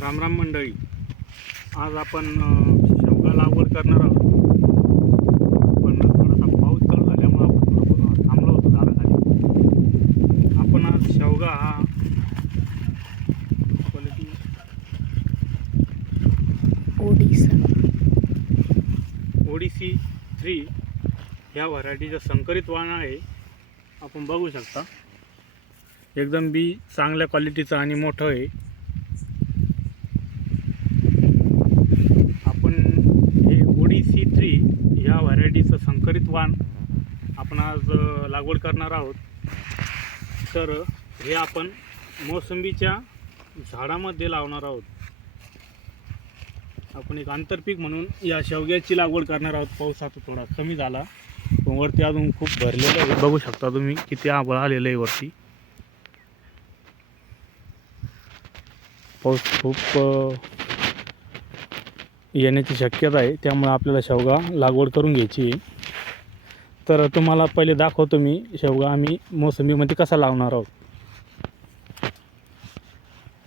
राम राम मंडळी. आज आपण शेवगा लागवड करणार आहोत. पण थोडासा पाऊस चालू झाल्यामुळं आपण थोडं थांबलो होतो झाडाखाली. आपण आज शेवगा हा ओडिसा. ओडिसी थ्री ह्या व्हरायटीचं संकरित वाण आहे. आपण बघू शकता. एकदम बी चांगल्या क्वालिटीचं आणि मोठं आहे आपण हे ओडिसी थ्री ह्या व्हरायटीचं संकरित वाण आपण आज लागवड करणार आहोत. तर हे आपण मोसंबीच्या झाडामध्ये लावणार आहोत. आपण एक आंतरपीक म्हणून या शेवग्याची लागवड करणार आहोत. पाऊस आता थोडा कमी झाला. वरती अजून खूप भरलेलं आहे. बघू शकता तुम्ही किती आबळ आलेलं आहे वरती. पाऊस खूप येण्याची शक्यता आहे. त्यामुळे आपल्याला शेवगा लागवड करून घ्यायची आहे. तर तुम्हाला पहिले दाखवतो मी शेवगा आम्ही मोसंबीमध्ये कसा लावणार आहोत.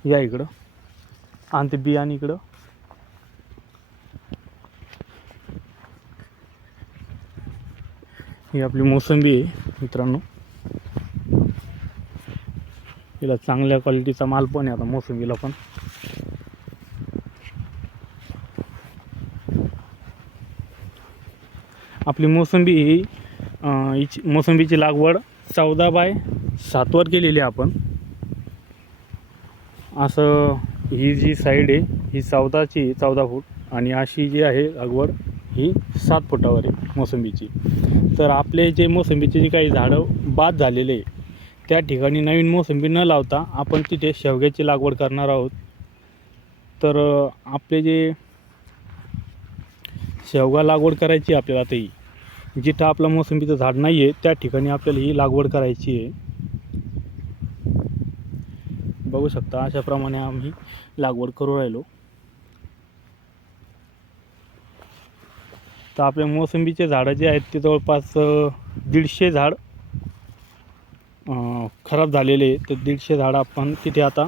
या इकडं. आणि ते बियाणे इकडं. ही आपली मोसंबी आहे मित्रांनो. तिला चांगल्या क्वालिटीचा माल पण आहे आता मोसंबीला पण. आपली मोसंबी ही हिची मोसंबीची लागवड चौदा बाय सातवर केलेली आहे आपण. असं ही जी साईड आहे ही चौदाची चौदा फूट आणि अशी जी आहे लागवड ही सात फुटावर आहे मोसंबीची. तर आपले जे मोसंबीचे जे काही झाडं बाद झालेले आहे त्या ठिकाणी नवीन मोसंबी न लावता आपण तिथे शेवग्याची लागवड करणार आहोत. तर आपले जे शेवगा लागवड करायची आपल्याला आता जिथं आपलं मोसंबीचं झाड नाही आहे त्या ठिकाणी आपल्याला ही लागवड करायची आहे. बघू शकता अशाप्रमाणे आम्ही लागवड करू राहिलो. तर आपल्या मोसंबीचे झाडं जे आहेत ते जवळपास दीडशे झाड खराब झालेले आहे तर दीडशे झाड आपण तिथे आता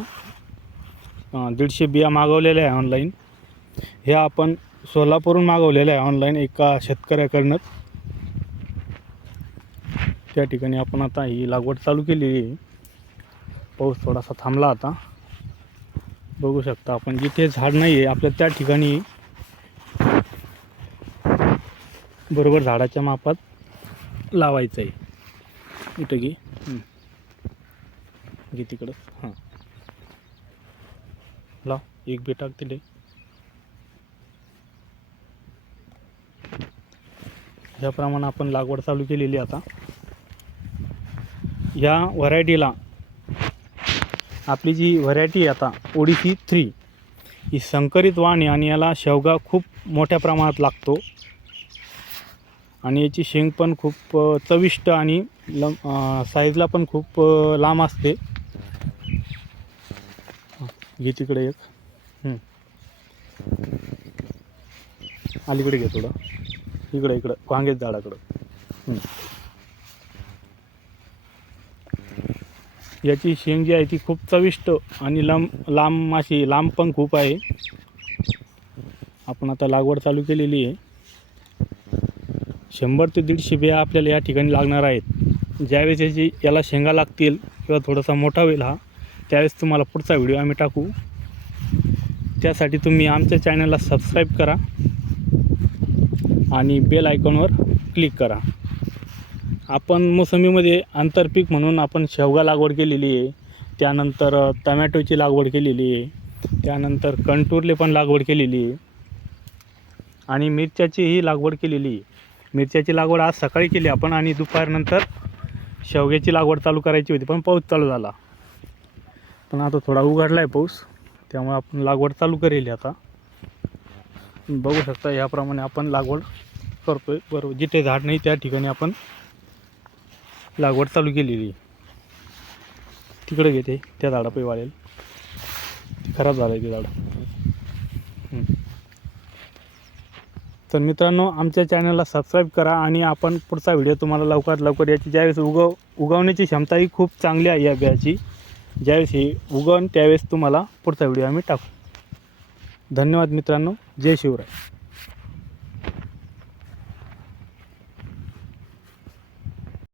दीडशे बिया मागवलेल्या आहे ऑनलाईन हे आपण सोलापूरहून मागवलेलं आहे ऑनलाईन एका शेतकऱ्याकडनंच त्या ठिकाणी आपण आता ही लागवड चालू केलेली आहे. पाऊस थोडासा थांबला आता. बघू शकता आपण जिथे झाड नाही आहे आपल्या त्या ठिकाणी बरोबर झाडाच्या मापात लावायचं आहे इथं घे. घे तिकडं. हां. लाव. एक बी टाक तिथे ह्याप्रमाणे आपण लागवड चालू केलेली आहे आता. या व्हरायटीला. आपली जी व्हरायटी आहे आता ओडिसी थ्री ही संकरित वाण आहे आणि याला शेवगा खूप मोठ्या प्रमाणात लागतो. आणि याची शेंग पण खूप चविष्ट आणि लम साईजला पण खूप लांब असते. घे तिकडे एक. अलीकडे घे थोडं. इकडं इकडं. वांग्याच झाडाकडं. याची शेंग जी आहे ती खूप चविष्ट आणि लांब लांब अशी लांब पण खूप आहे. आपण आता लागवड चालू केलेली आहे. शंभर ते दीडशे बिया आपल्याला या ठिकाणी लागणार आहेत. ज्यावेळेस याची याला शेंगा लागतील किंवा थोडासा मोठा होईल हा त्यावेळेस तुम्हाला पुढचा व्हिडिओ आम्ही टाकू. त्यासाठी तुम्ही आमच्या चॅनलला सबस्क्राईब करा आणि बेल आयकॉनवर क्लिक करा. आपण मोसंबीमध्ये आंतरपीक म्हणून आपण शेवगा लागवड केलेली आहे. त्यानंतर टमॅटोची लागवड केलेली आहे. त्यानंतर कंटूरले पण लागवड केलेली आहे. आणि मिरच्याचीही लागवड केलेली आहे. मिरच्याची लागवड आज सकाळी केली आपण आणि दुपारनंतर शेवग्याची लागवड चालू करायची होती पण पाऊस चालू झाला. पण आता थोडा उघडला आहे पाऊस त्यामुळे आपण लागवड चालू करेल आता. बघू शकता याप्रमाणे आपण लागवड करतो आहे बरोबर जिथे झाड नाही त्या ठिकाणी आपण लागवड चालू केलेली. आहे. तिकडे घेते त्या झाडापै वाळेल. खराब झालं आहे ते झाड. तर मित्रांनो आमच्या चॅनलला सबस्क्राईब करा आणि आपण पुढचा व्हिडिओ तुम्हाला लवकरात लवकर याची ज्यावेळेस उगव उगवण्याची क्षमता ही खूप चांगली आहे या बियाची ज्यावेळेस ही उगवण त्यावेळेस तुम्हाला पुढचा व्हिडिओ आम्ही टाकू. धन्यवाद मित्रांनो. जय शिवराय.